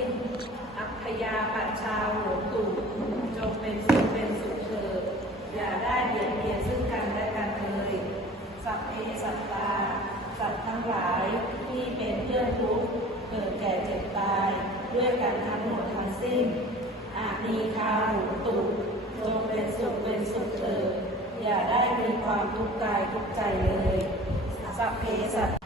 สิ้น อัพยาปัชชาวหตุจงเป็นสุขเป็นสุขเถิดอย่าได้เบียดเบียนซึ่งกันและกันเลยสัพเพสัตตา สัตว์ทั้งหลายที่เป็นเพื่อนทุกข์เกิดแก่เจ็บตายด้วยกันทั้งหมดทั้งสิ้นอาจมีคาหุตุจงเป็นสุขเป็นสุขเถิดอย่าได้มีความทุกข์กายทุกข์ใจเลยสัพเพสัต